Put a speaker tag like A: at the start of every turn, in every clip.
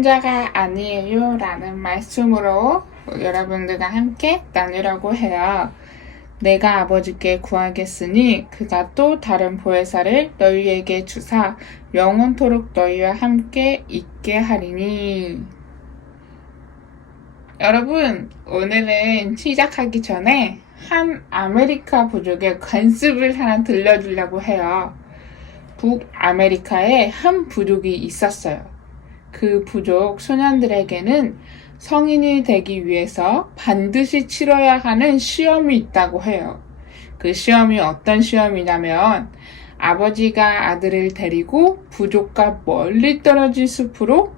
A: 혼자가 아니에요 라는 말씀으로 여러분들과 함께 나누려고 해요. 내가 아버지께 구하겠으니 그가 또 다른 보혜사를 너희에게 주사 영원토록 너희와 함께 있게 하리니 여러분 오늘은 시작하기 전에 한 아메리카 부족의 관습을 하나 들려주려고 해요. 북아메리카에 한 부족이 있었어요. 그 부족 소년들에게는 성인이 되기 위해서 반드시 치러야 하는 시험이 있다고 해요. 그 시험이 어떤 시험이냐면 아버지가 아들을 데리고 부족과 멀리 떨어진 숲으로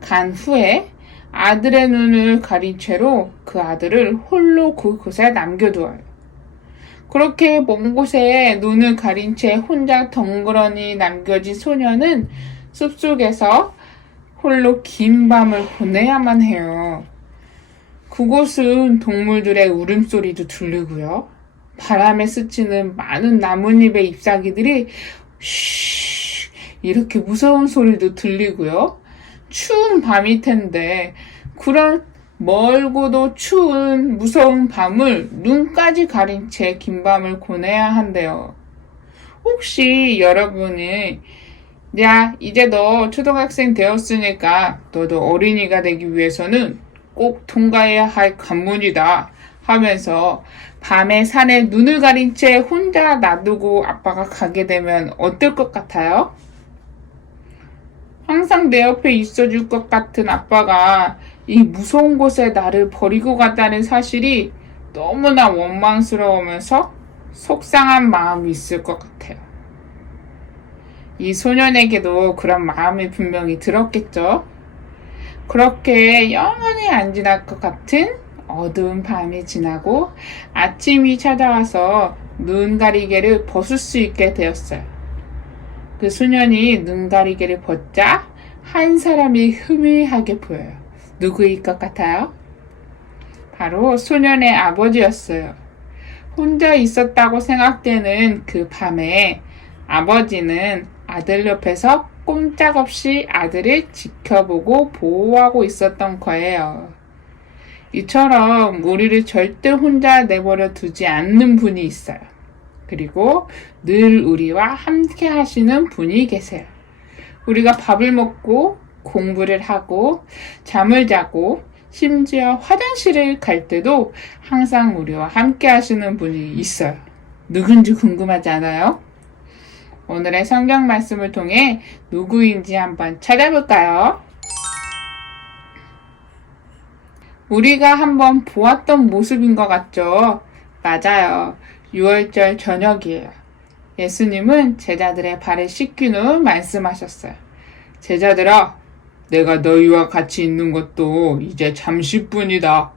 A: 간 후에 아들의 눈을 가린 채로 그 아들을 홀로 그곳에 남겨두어요. 그렇게 먼 곳에 눈을 가린 채 혼자 덩그러니 남겨진 소녀는 숲속에서 홀로 긴 밤을 보내야만 해요. 그곳은 동물들의 울음소리도 들리고요. 바람에 스치는 많은 나뭇잎의 잎사귀들이 쉬 이렇게 무서운 소리도 들리고요. 추운 밤일 텐데 그런 멀고도 추운 무서운 밤을 눈까지 가린 채 긴 밤을 보내야 한대요. 혹시 여러분이 야 이제 너 초등학생 되었으니까 너도 어린이가 되기 위해서는 꼭 통과해야 할 관문이다 하면서 밤에 산에 눈을 가린 채 혼자 놔두고 아빠가 가게 되면 어떨 것 같아요? 항상 내 옆에 있어줄 것 같은 아빠가 이 무서운 곳에 나를 버리고 갔다는 사실이 너무나 원망스러우면서 속상한 마음이 있을 것 같아요. 이 소년에게도 그런 마음이 분명히 들었겠죠. 그렇게 영원히 안 지날 것 같은 어두운 밤이 지나고 아침이 찾아와서 눈 가리개를 벗을 수 있게 되었어요. 그 소년이 눈 가리개를 벗자 한 사람이 흐미하게 보여요. 누구일 것 같아요? 바로 소년의 아버지였어요. 혼자 있었다고 생각되는 그 밤에 아버지는 아들 옆에서 꼼짝없이 아들을 지켜보고 보호하고 있었던 거예요. 이처럼 우리를 절대 혼자 내버려 두지 않는 분이 있어요. 그리고 늘 우리와 함께 하시는 분이 계세요. 우리가 밥을 먹고 공부를 하고 잠을 자고 심지어 화장실을 갈 때도 항상 우리와 함께 하시는 분이 있어요. 누군지 궁금하지 않아요? 오늘의 성경 말씀을 통해 누구인지 한번 찾아볼까요? 우리가 한번 보았던 모습인 것 같죠? 맞아요. 6월절 저녁이에요. 예수님은 제자들의 발을 씻긴 후 말씀하셨어요. 제자들아, 내가 너희와 같이 있는 것도 이제 잠시뿐이다.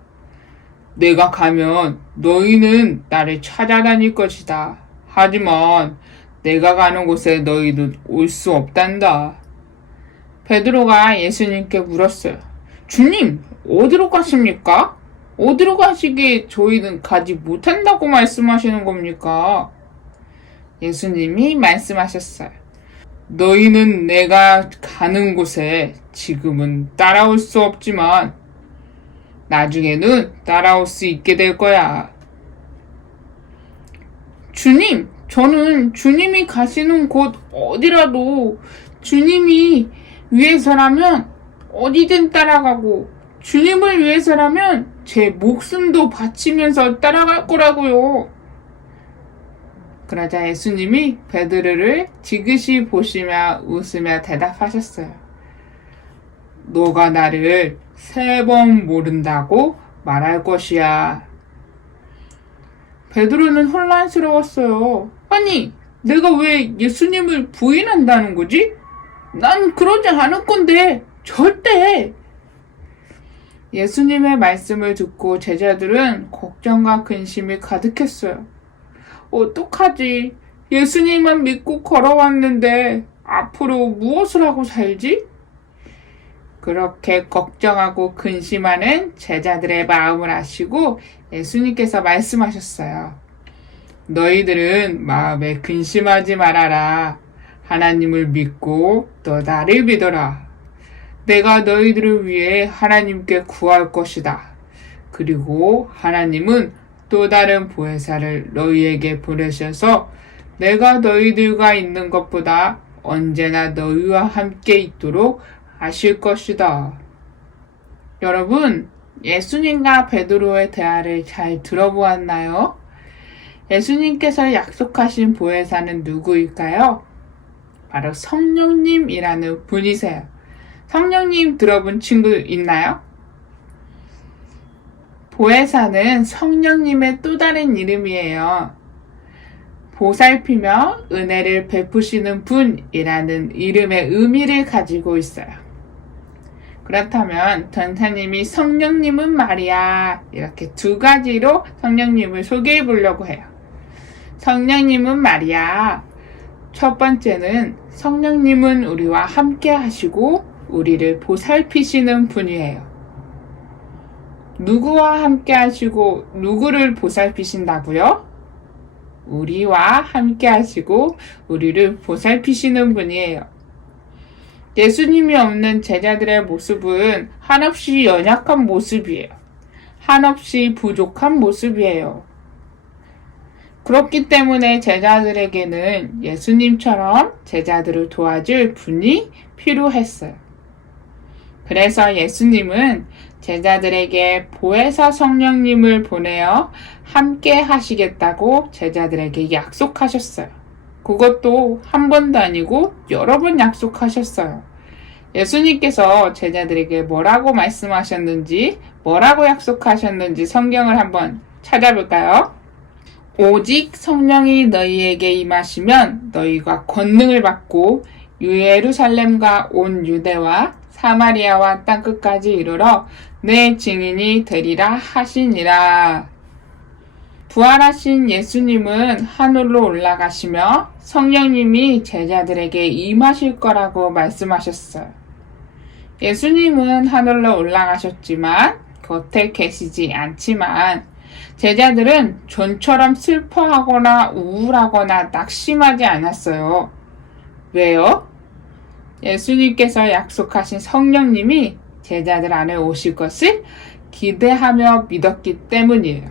A: 내가 가면 너희는 나를 찾아다닐 것이다. 하지만 내가 가는 곳에 너희는 올수 없단다. 베드로가 예수님께 물었어요. 주님, 어디로 가십니까? 어디로 가시기에 저희는 가지 못한다고 말씀하시는 겁니까? 예수님이 말씀하셨어요. 너희는 내가 가는 곳에 지금은 따라올 수 없지만 나중에는 따라올 수 있게 될 거야. 주님, 저는 주님이 가시는 곳 어디라도 주님이 위해서라면 어디든 따라가고 주님을 위해서라면 제 목숨도 바치면서 따라갈 거라고요. 그러자 예수님이 베드로를 지그시 보시며 웃으며 대답하셨어요. 너가 나를 세 번 모른다고 말할 것이야. 베드로는 혼란스러웠어요. 아니, 내가 왜 예수님을 부인한다는 거지? 난 그러지 않을 건데, 절대! 예수님의 말씀을 듣고 제자들은 걱정과 근심이 가득했어요. 어떡하지? 예수님만 믿고 걸어왔는데, 앞으로 무엇을 하고 살지? 그렇게 걱정하고 근심하는 제자들의 마음을 아시고 예수님께서 말씀하셨어요. 너희들은 마음에 근심하지 말아라. 하나님을 믿고 또 나를 믿어라. 내가 너희들을 위해 하나님께 구할 것이다. 그리고 하나님은 또 다른 보혜사를 너희에게 보내셔서 내가 너희들과 있는 것보다 언제나 너희와 함께 있도록 하실 것이다. 여러분, 예수님과 베드로의 대화를 잘 들어보았나요? 예수님께서 약속하신 보혜사는 누구일까요? 바로 성령님이라는 분이세요. 성령님 들어본 친구 있나요? 보혜사는 성령님의 또 다른 이름이에요. 보살피며 은혜를 베푸시는 분이라는 이름의 의미를 가지고 있어요. 그렇다면 전사님이 성령님은 말이야 이렇게 두 가지로 성령님을 소개해 보려고 해요. 성령님은 말이야. 첫 번째는 성령님은 우리와 함께 하시고 우리를 보살피시는 분이에요. 누구와 함께 하시고 누구를 보살피신다고요? 우리와 함께 하시고 우리를 보살피시는 분이에요. 예수님이 없는 제자들의 모습은 한없이 연약한 모습이에요. 한없이 부족한 모습이에요. 그렇기 때문에 제자들에게는 예수님처럼 제자들을 도와줄 분이 필요했어요. 그래서 예수님은 제자들에게 보혜사 성령님을 보내어 함께 하시겠다고 제자들에게 약속하셨어요. 그것도 한 번도 아니고 여러 번 약속하셨어요. 예수님께서 제자들에게 뭐라고 말씀하셨는지, 뭐라고 약속하셨는지 성경을 한번 찾아볼까요? 오직 성령이 너희에게 임하시면 너희가 권능을 받고 예루살렘과 온 유대와 사마리아와 땅끝까지 이르러 내 증인이 되리라 하시니라. 부활하신 예수님은 하늘로 올라가시며 성령님이 제자들에게 임하실 거라고 말씀하셨어요. 예수님은 하늘로 올라가셨지만 곁에 계시지 않지만 제자들은 전처럼 슬퍼하거나 우울하거나 낙심하지 않았어요. 왜요? 예수님께서 약속하신 성령님이 제자들 안에 오실 것을 기대하며 믿었기 때문이에요.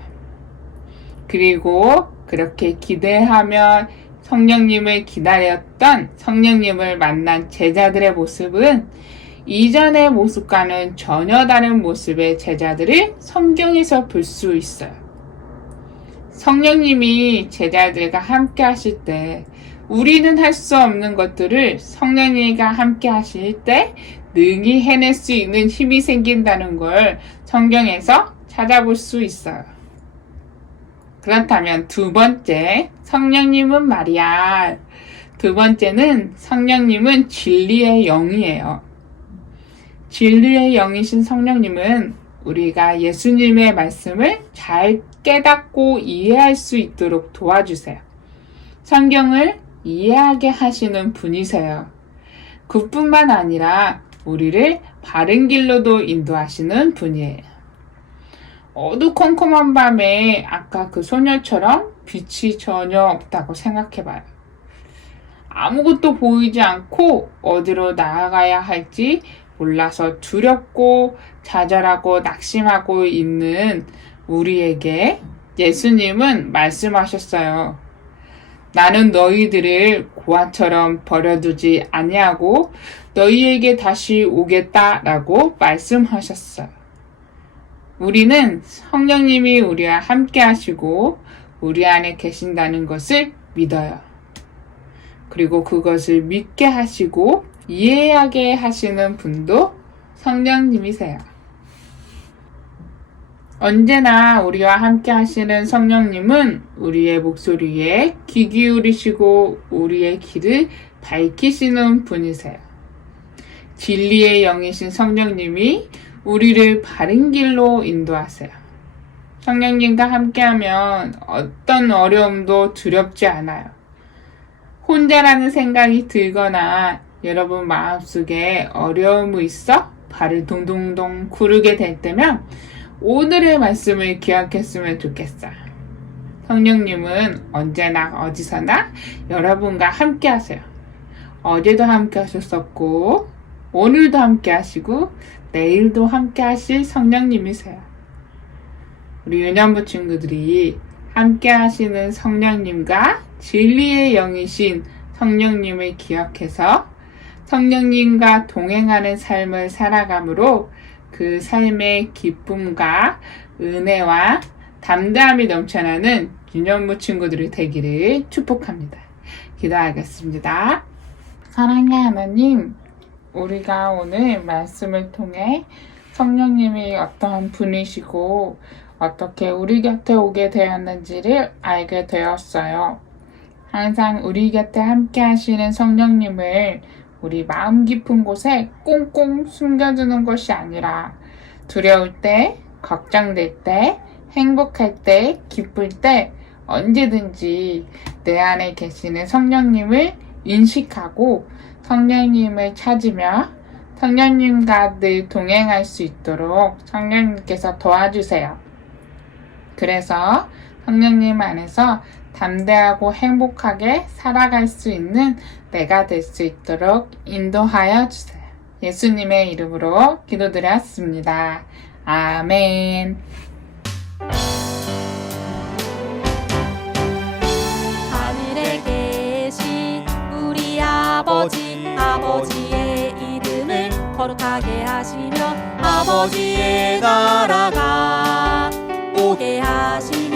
A: 그리고 그렇게 기대하며 성령님을 기다렸던 성령님을 만난 제자들의 모습은 이전의 모습과는 전혀 다른 모습의 제자들을 성경에서 볼 수 있어요. 성령님이 제자들과 함께 하실 때 우리는 할 수 없는 것들을 성령님과 함께 하실 때 능히 해낼 수 있는 힘이 생긴다는 걸 성경에서 찾아볼 수 있어요. 그렇다면 두 번째, 성령님은 말이야. 두 번째는 성령님은 진리의 영이에요. 진리의 영이신 성령님은 우리가 예수님의 말씀을 잘 깨닫고 이해할 수 있도록 도와주세요. 성경을 이해하게 하시는 분이세요. 그뿐만 아니라 우리를 바른 길로도 인도하시는 분이에요. 어두컴컴한 밤에 아까 그 소녀처럼 빛이 전혀 없다고 생각해봐요. 아무것도 보이지 않고 어디로 나아가야 할지 몰라서 두렵고 좌절하고 낙심하고 있는 우리에게 예수님은 말씀하셨어요. 나는 너희들을 고아처럼 버려두지 아니하고 너희에게 다시 오겠다라고 말씀하셨어요. 우리는 성령님이 우리와 함께 하시고 우리 안에 계신다는 것을 믿어요. 그리고 그것을 믿게 하시고 이해하게 하시는 분도 성령님이세요. 언제나 우리와 함께 하시는 성령님은 우리의 목소리에 귀 기울이시고 우리의 길을 밝히시는 분이세요. 진리의 영이신 성령님이 우리를 바른 길로 인도하세요. 성령님과 함께하면 어떤 어려움도 두렵지 않아요. 혼자라는 생각이 들거나 여러분 마음속에 어려움이 있어 발을 동동동 구르게 될 때면 오늘의 말씀을 기억했으면 좋겠어요. 성령님은 언제나 어디서나 여러분과 함께 하세요. 어제도 함께 하셨었고, 오늘도 함께 하시고 내일도 함께 하실 성령님이세요. 우리 유년부 친구들이 함께 하시는 성령님과 진리의 영이신 성령님을 기억해서 성령님과 동행하는 삶을 살아감으로 그 삶의 기쁨과 은혜와 담대함이 넘쳐나는 유년부 친구들이 되기를 축복합니다. 기도하겠습니다. 사랑의 하나님, 우리가 오늘 말씀을 통해 성령님이 어떠한 분이시고 어떻게 우리 곁에 오게 되었는지를 알게 되었어요. 항상 우리 곁에 함께 하시는 성령님을 우리 마음 깊은 곳에 꽁꽁 숨겨두는 것이 아니라 두려울 때, 걱정될 때, 행복할 때, 기쁠 때 언제든지 내 안에 계시는 성령님을 인식하고 성령님을 찾으며 성령님과 늘 동행할 수 있도록 성령님께서 도와주세요. 그래서 성령님 안에서 담대하고 행복하게 살아갈 수 있는 내가 될 수 있도록 인도하여 주세요. 예수님의 이름으로 기도드렸습니다. 아멘.
B: 하늘에 계신 우리 아버지 아버지의 이름을 거룩하게 하시며 아버지의 나라가 오게 하시며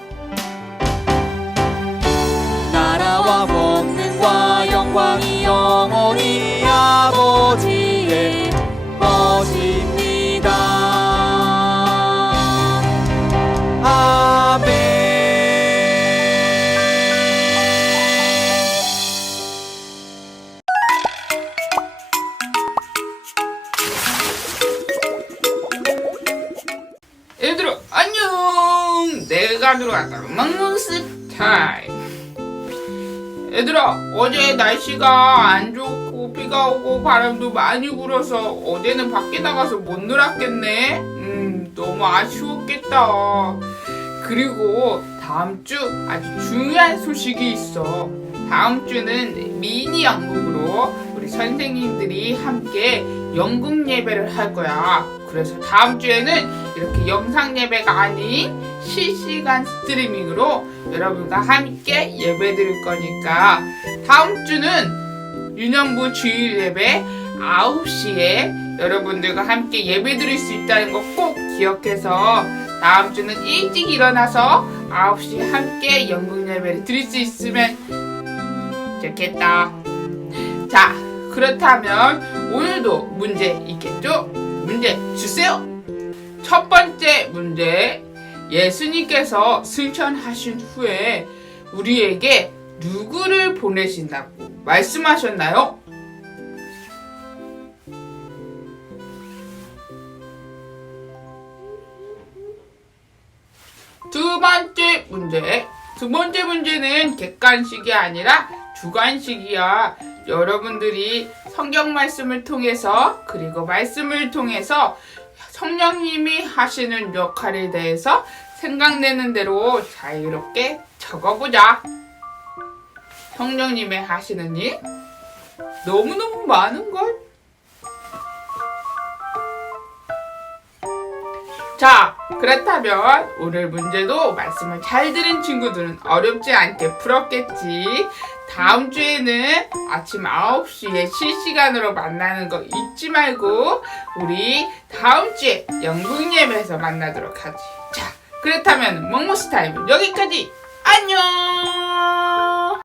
B: 나라와 권능과 영광이 영원히
A: 날씨가 안 좋고 비가 오고 바람도 많이 불어서 어제는 밖에 나가서 못 놀았겠네? 음 너무 아쉬웠겠다. 그리고 다음 주 아주 중요한 소식이 있어. 다음 주는 미니 연극으로 우리 선생님들이 함께 연극 예배를 할 거야. 그래서 다음 주에는 이렇게 영상 예배가 아닌 실시간 스트리밍으로 여러분과 함께 예배 드릴 거니까 다음 주는 유년부 주일 예배 9시에 여러분들과 함께 예배 드릴 수 있다는 거 꼭 기억해서 다음 주는 일찍 일어나서 9시에 함께 연극 예배를 드릴 수 있으면 좋겠다. 자, 그렇다면 오늘도 문제 있겠죠? 문제 주세요. 첫 번째 문제. 예수님께서 승천하신 후에 우리에게 누구를 보내신다고 말씀하셨나요? 두 번째 문제. 두 번째 문제는 객관식이 아니라 주관식이야. 여러분들이 성경 말씀을 통해서 그리고 말씀을 통해서 성령님이 하시는 역할에 대해서 생각내는 대로 자유롭게 적어보자. 성령님의 하시는 일 너무너무 많은걸? 자, 그렇다면 오늘 문제도 말씀을 잘 들은 친구들은 어렵지 않게 풀었겠지. 다음 주에는 아침 9시에 실시간으로 만나는 거 잊지 말고 우리 다음 주에 영국 예배에서 만나도록 하지. 자, 그렇다면 몽모스 타임은 여기까지. 안녕!